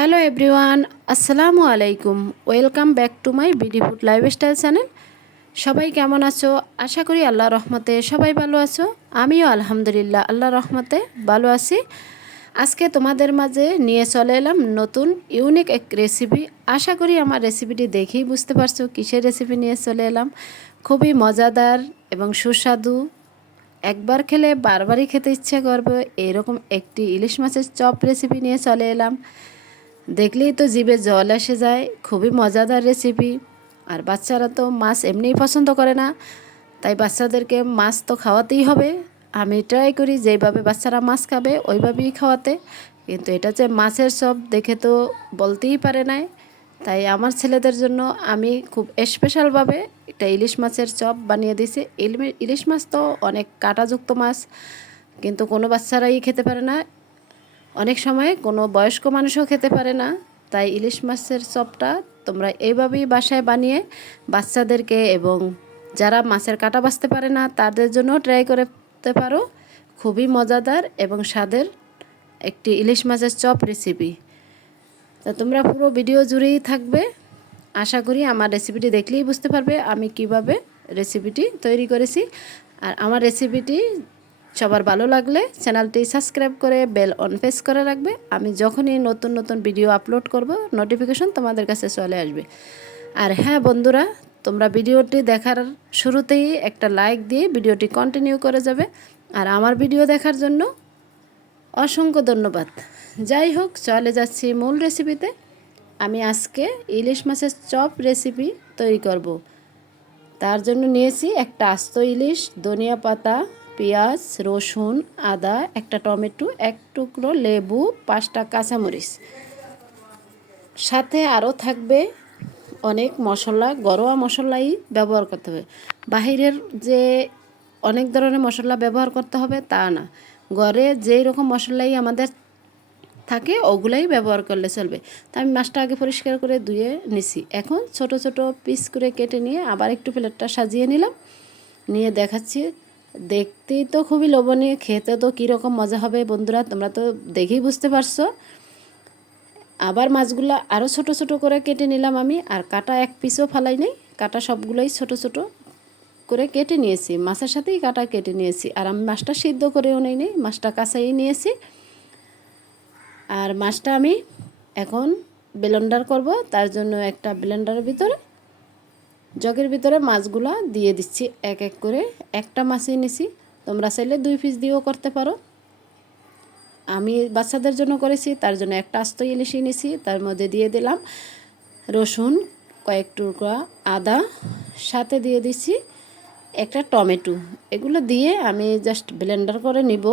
Hello everyone, আসসালামু আলাইকুম। Welcome back to my BD food lifestyle channel. সবাই কেমন আছো? আশা করি আল্লাহ রহমতে সবাই ভালো আছো। আমিও আলহামদুলিল্লাহ, আল্লাহ রহমতে ভালো আছি। আজকে তোমাদের মাঝে নিয়ে চলে এলাম নতুন, ইউনিক এক রেসিপি আশা করি আমার রেসিপিটি দেখেই বুঝতে পারছ কিসের রেসিপি নিয়ে চলে এলাম। খুবই মজাদার এবং সুস্বাদু। একবার খেলে বারবারই খেতে ইচ্ছে করবে। এরকম একটি ইলিশ মাছের চপ রেসিপি নিয়ে চলে এলাম। দেখলেই তো জিভে জল এসে যায়, খুবই মজাদার রেসিপি আর বাচ্চারা তো মাছ এমনিই পছন্দ করে না, তাই বাচ্চাদেরকে মাছ তো খাওয়াতেই হবে। আমি ট্রাই করি যেইভাবে বাচ্চারা মাছ খাবে, ওইভাবেই খাওয়াতে। কিন্তু এটা যে মাছের সব দেখে তো বলতেই পারে নাই। তাই আমার ছেলেদের জন্য আমি খুব স্পেশালভাবে একটা ইলিশ মাছের চপ বানিয়ে দিয়েছি। ইলিশ মাছ তো অনেক কাঁটাযুক্ত মাছ, কিন্তু কোনো বাচ্চারাই খেতে পারে না। অনেক সময় কোনো বয়স্ক মানুষও খেতে পারে না, তাই ইলিশ মাছের চপটা তোমরা এইভাবেই বাসায় বানিয়ে বাচ্চাদেরকে এবং যারা মাছের কাটা বাঁচতে পারে না, তাদের জন্য ট্রাই করতে পারো। খুবই মজাদার এবং স্বাদের একটি ইলিশ মাছের চপ রেসিপি তা তোমরা পুরো ভিডিও জুড়েই থাকবে। আশা করি আমার রেসিপিটি দেখলেই বুঝতে পারবে আমি কীভাবে রেসিপিটি তৈরি করেছি। আর আমার রেসিপিটি সবার ভালো লাগলে চ্যানেলটি সাবস্ক্রাইব করে বেল অন প্রেস করে রাখবে। আমি যখনই নতুন নতুন ভিডিও আপলোড করব নোটিফিকেশন তোমাদের কাছে চলে আসবে। আর হ্যাঁ বন্ধুরা, তোমরা ভিডিওটি দেখার শুরুতেই একটা লাইক দিয়ে ভিডিওটি কন্টিনিউ করে যাবে। আর আমার ভিডিও দেখার জন্য অসংখ্য ধন্যবাদ। যাই হোক, চলে যাচ্ছি মূল রেসিপিতে আমি আজকে ইলিশ মাছের চপ রেসিপি তৈরি করব। তার জন্য নিয়েছি একটা আস্ত ইলিশ, ধনিয়া পাতা পেঁয়াজ, রসুন, আদা, একটা টমেটো, এক টুকরো লেবু, পাঁচটা কাঁচামরিচ। সাথে আরও থাকবে অনেক মশলা, ঘরোয়া মশলাই ব্যবহার করতে হবে। বাহিরের যে অনেক ধরনের মশলা ব্যবহার করতে হবে তা না। ঘরে যেই রকম মশলাই আমাদের থাকে, ওগুলাই ব্যবহার করলে চলবে। তা আমি মাছটা আগে পরিষ্কার করে ধুয়ে নিছি। এখন ছোট ছোট পিস করে কেটে নিয়ে আবার একটু প্লেটটা সাজিয়ে নিলাম। নিয়ে দেখাচ্ছি দেখতেই তো খুবই লোভনীয়, খেতে তো কীরকম মজা হবে বন্ধুরা, তোমরা তো দেখেই বুঝতে পারছ। আবার মাছগুলো আরও ছোট ছোট করে কেটে নিলাম আমি, আর কাটা এক পিসও ফালাই নেই, কাটা সবগুলোই ছোট ছোট করে কেটে নিয়েছি। মাছের সাথেই কাটা কেটে নিয়েছি, আর আমি মাছটা সিদ্ধ করেও নেই নেই, মাছটা কাঁচাই নিয়েছি। আর মাছটা আমি এখন ব্লেন্ডার করব, তার জন্য একটা ব্লেন্ডারের ভিতরে জগের ভিতরে মাছগুলা দিয়ে দিচ্ছি এক এক করে। একটা মাছই নিছি। তোমরা চাইলে দুই পিস দিয়েও করতে পারো। আমি বাচ্চাদের জন্য করেছি, তার জন্য একটা আস্ত ইলিশই নিছি, তার মধ্যে দিয়ে দিলাম রসুন, কয়েক টুকরা আদা, সাথে দিয়ে দিচ্ছি একটা টমেটো। এগুলো দিয়ে আমি জাস্ট ব্লেন্ডার করে নিব।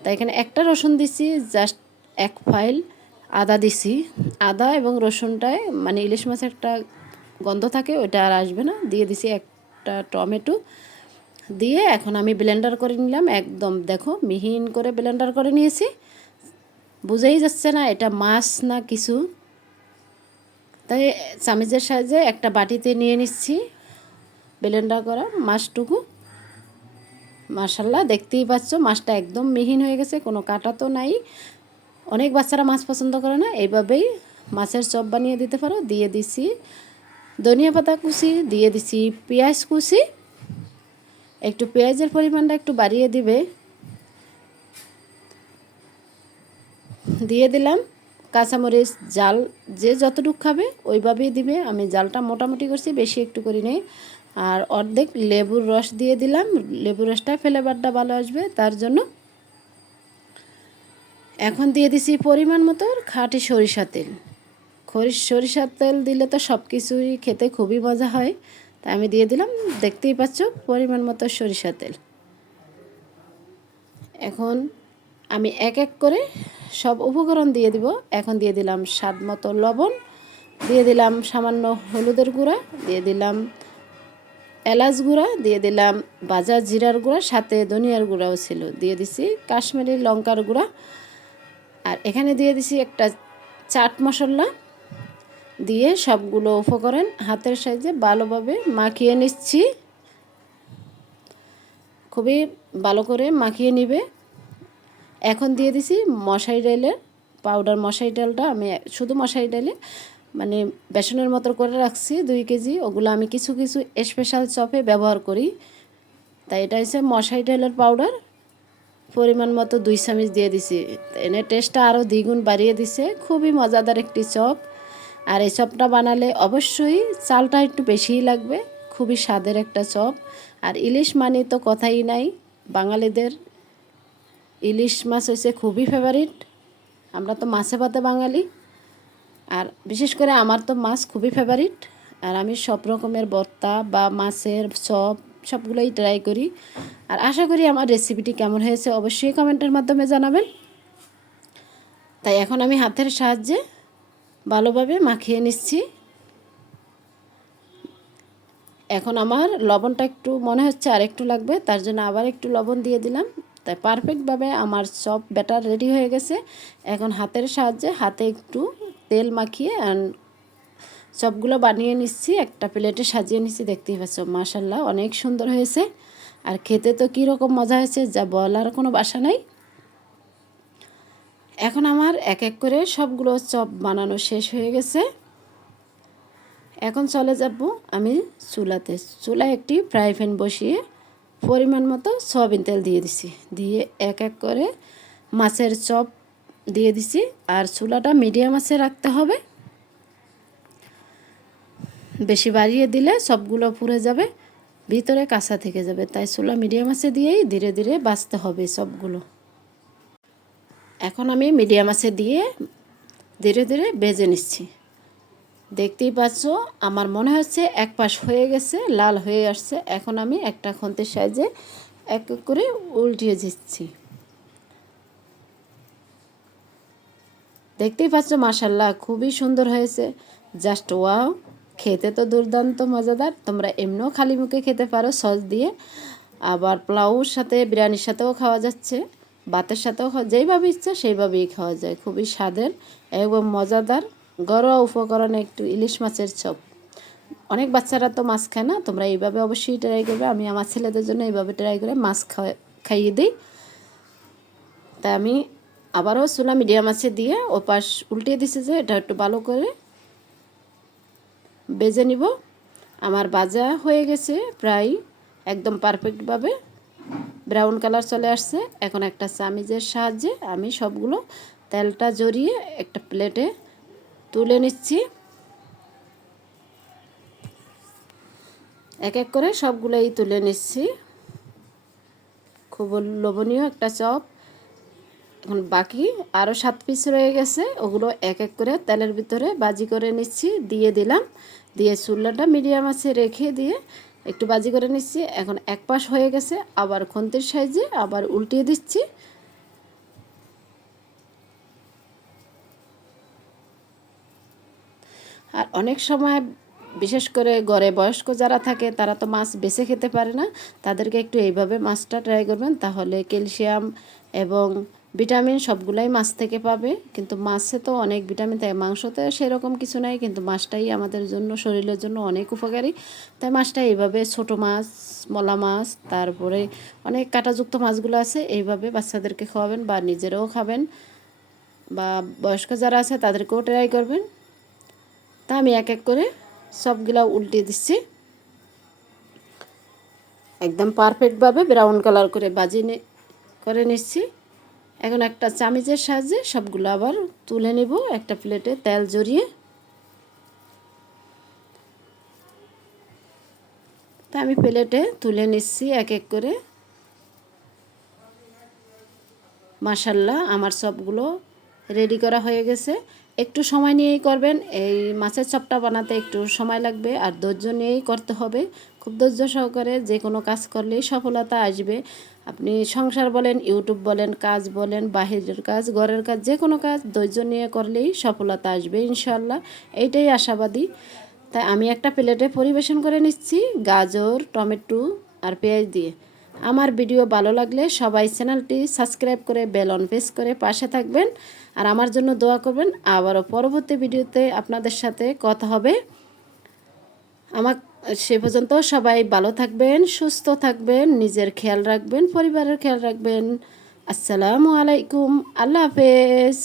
তাই এখানে একটা রসুন দিছি, জাস্ট এক ফাইল আদা দিছি। আদা এবং রসুনটায় মানে ইলিশ মাছ একটা গন্ধ থাকে, ওইটা আর আসবে না। দিয়ে দিছি একটা টমেটো। দিয়ে এখন আমি ব্লেন্ডার করে নিলাম, একদম দেখো মিহিন করে ব্লেন্ডার করে নিয়েছি। বুঝেই যাচ্ছে না, এটা মাছ না কিছু। তাই চামিচের সাহায্যে একটা বাটিতে নিয়ে নিচ্ছি ব্লেন্ডার করা মাছটুকু। মাসাল্লাহ দেখতেই পাচ্ছ, মাছটা একদম মিহিন হয়ে গেছে, কোনো কাটা তো নাই। অনেক বাচ্চারা মাছ পছন্দ করে না, এইভাবেই মাছের চপ বানিয়ে দিতে পারো। দিয়ে দিছি ধনিয়া পাতা কুচি, দিয়ে দিছি পেঁয়াজ কুচি। একটু পেঁয়াজের পরিমাণটা একটু বাড়িয়ে দিবে। দিয়ে দিলাম কাঁচামরিচ, জাল, যে যতটুকু খাবে ওইভাবেই দিবে। আমি জালটা মোটামুটি করছি, বেশি একটু করি নেই। আর অর্ধেক লেবুর রস দিয়ে দিলাম। লেবুর রসটা ফ্লেভারটা ভালো আসবে, তার জন্য। এখন দিয়ে দিছি পরিমাণ মতো খাঁটি সরিষা তেল। সরিষার তেল দিলে তো সব কিছুই খেতে খুবই মজা হয়। তাই আমি দিয়ে দিলাম, দেখতেই পাচ্ছ, পরিমাণ মতো সরিষা তেল। এখন আমি এক এক করে সব উপকরণ দিয়ে দিব। এখন দিয়ে দিলাম স্বাদ মতো লবণ, দিয়ে দিলাম সামান্য হলুদের গুঁড়া, দিয়ে দিলাম এলাচ গুঁড়া, দিয়ে দিলাম বাজার জিরার গুঁড়া, সাথে ধনিয়ার গুঁড়াও ছিল। দিয়ে দিছি কাশ্মীরি লঙ্কার গুঁড়া। আর এখানে দিয়ে দিছি একটা চাট মশলা। দিয়ে সবগুলো উপকরণ হাতের সাহায্যে ভালোভাবে মাখিয়ে নিচ্ছি। খুবই ভালো করে মাখিয়ে নিবে। এখন দিয়ে দিছি মশাই রেলের পাউডার মশারি ডালটা। আমি শুধু মশারি ডালে মানে বেসনের মতো করে রাখছি, দুই কেজি। ওগুলো আমি কিছু কিছু স্পেশাল চপে ব্যবহার করি। তাই এটা হচ্ছে মশারি ডালের পাউডার। পরিমাণ মতো দুই চামচ দিয়ে দিছি। এনে টেস্টটা আরও দ্বিগুণ বাড়িয়ে দিছে। খুবই মজাদার একটি চপ। আর এই চপটা বানালে অবশ্যই চালটা একটু বেশিই লাগবে, খুবই স্বাদের একটা চপ। আর ইলিশ মানে তো কথাই নাই, বাঙালিদের ইলিশ মাছ হয়েছে খুবই ফেভারিট আমরা তো মাছে ভাতে বাঙালি। আর বিশেষ করে আমার তো মাছ খুবই ফেভারিট আর আমি সব রকমের ভর্তা বা মাছের চপ সবগুলোই ট্রাই করি। আর আশা করি আমার রেসিপিটি কেমন হয়েছে অবশ্যই কমেন্টের মাধ্যমে জানাবেন। তাই এখন আমি হাতের সাহায্যে ভালোভাবে মাখিয়ে নিচ্ছি। এখন আমার লবণটা একটু, মনে হচ্ছে আর একটু লাগবে, তার জন্য আবার একটু লবণ দিয়ে দিলাম। তাই পারফেক্টভাবে আমার সব ব্যাটার রেডি হয়ে গেছে। এখন হাতের সাহায্যে হাতে একটু তেল মাখিয়ে সবগুলো বানিয়ে নিচ্ছি। একটা প্লেটে সাজিয়ে নিচ্ছি, দেখতেই পাচ্ছ মাশাল্লাহ অনেক সুন্দর হয়েছে। আর খেতে তো কীরকম মজা হয়েছে, যা বলার কোনো বাসা নাই। এখন আমার এক এক করে সবগুলো চপ বানানো শেষ হয়ে গেছে। এখন চলে যাব আমি চুলাতে। চুলায় একটি ফ্রাই প্যান বসিয়ে পরিমাণ মতো সয়াবিন তেল দিয়ে দিছি। দিয়ে এক এক করে মাছের চপ দিয়ে দিছি আর চুলাটা মিডিয়াম আছে রাখতে হবে। বেশি বাড়িয়ে দিলে সবগুলো পুড়ে যাবে, ভিতরে কাঁচা থেকে যাবে। তাই চুলা মিডিয়াম আছে দিয়েই ধীরে ধীরে বাঁচতে হবে সবগুলো। এখন আমি মিডিয়াম আছে দিয়ে ধীরে ধীরে বেজে নিচ্ছি। দেখতেই পাচ্ছ, আমার মনে হচ্ছে এক পাশ হয়ে গেছে, লাল হয়ে আসছে। এখন আমি একটা খন্তের সাইজে এক এক করে উল্টিয়ে দিচ্ছি। দেখতেই পাচ্ছ মাসাল্লাহ খুবই সুন্দর হয়েছে। জাস্ট ওয়াও, খেতে তো দুর্দান্ত মজাদার। তোমরা এমনিও খালি মুখে খেতে পারো, সস দিয়ে। আবার পোলাওর সাথে, বিরিয়ানির সাথেও খাওয়া যাচ্ছে। ভাতের সাথেও যেইভাবে ইচ্ছা সেইভাবেই খাওয়া যায়। খুবই স্বাদের এবং মজাদার। ঘরোয়া উপকরণে একটু ইলিশ মাছের চপ। অনেক বাচ্চারা তো মাছ খায় না, তোমরা এইভাবে অবশ্যই ট্রাই করবে। আমি আমার ছেলেদের জন্য এইভাবে ট্রাই করে মাছ খাইয়ে দিই। তা আমি আবারও চুলা মিডিয়াম আছে দিয়ে ও পাশ উল্টিয়ে দিছে যে, এটা একটু ভালো করে বেজে নিব। আমার বাজা হয়ে গেছে প্রায় একদম পারফেক্টভাবে ব্রাউন কালার চলে আসছে। এখন একটা চামিজের সাহায্যে আমি সবগুলো তেলটা জড়িয়ে একটা প্লেটে তুলে নিচ্ছি। এক এক করে সবগুলোই তুলে নিচ্ছি। খুব লোভনীয় একটা চপ। এখন বাকি আরও সাত পিস রয়ে গেছে, ওগুলো এক এক করে তেলের ভিতরে বাজি করে নিচ্ছি, দিয়ে দিলাম। দিয়ে চুলাটা মিডিয়াম আছে রেখে দিয়ে একটু বাজি করে নিচ্ছি। এখন এক পাশ হয়ে গেছে, আবার খন্তির সাইজে আবার উল্টিয়ে দিচ্ছি। আর অনেক সময় বিশেষ করে ঘরে বয়স্ক যারা থাকে, তারা তো মাছ বেছে খেতে পারে না। তাদেরকে একটু এইভাবে মাছটা ট্রাই করবেন, তাহলে ক্যালসিয়াম এবং ভিটামিন সবগুলাই মাছ থেকে পাবে, কিন্তু মাছে তো অনেক ভিটামিন থাকে। মাংসতে সেরকম কিছু নাই, কিন্তু মাছটাই আমাদের জন্য, শরীরের জন্য অনেক উপকারী। তাই মাছটা এইভাবে ছোট মাছ, মলা মাছ, তারপরে অনেক কাঁটাযুক্ত মাছগুলো আছে, এইভাবে বাচ্চাদেরকে খাওয়াবেন বা নিজেরাও খাবেন। বা বয়স্ক যারা আছে, তাদেরকেও ট্রাই করবেন। তা আমি এক এক করে সবগুলা উল্টে দিচ্ছি। একদম পারফেক্টভাবে ব্রাউন কালার করে বাজি করে নিচ্ছি। এখন একটা চামিচের সাহায্যে সবগুলো আবার তুলে নিব, একটা প্লেটে তেল জড়িয়ে। তা আমি প্লেটে তুলে নিচ্ছি এক এক করে। মাসাল্লাহ আমার সবগুলো রেডি করা হয়ে গেছে। একটু সময় নিয়েই করবেন, এই মাছের চপটা বানাতে একটু সময় লাগবে আর ধৈর্য নিয়েই করতে হবে। খুব ধৈর্য সহকারে যে কোনো কাজ করলেই সফলতা আসবে। আপনি সংসার বলেন, ইউটিউব বলেন, কাজ বলেন, বাহিরের কাজ, ঘরের কাজ, যে কোনো কাজ ধৈর্য নিয়ে করলেই সফলতা আসবে ইনশাল্লাহ এইটাই আশাবাদী। তাই আমি একটা প্লেটে পরিবেশন করে নিচ্ছি, গাজর, টমেটো আর পেঁয়াজ দিয়ে। আমার ভিডিও ভালো লাগলে সবাই চ্যানেলটি সাবস্ক্রাইব করে বেল অন প্রেস করে পাশে থাকবেন। আর আমার জন্য দোয়া করবেন, আবারও পরবর্তী ভিডিওতে আপনাদের সাথে কথা হবে। আমার সে পর্যন্ত সবাই ভালো থাকবেন, সুস্থ থাকবেন, নিজের খেয়াল রাখবেন, পরিবারের খেয়াল রাখবেন। আসসালামু আলাইকুম, আল্লাহ হাফেজ।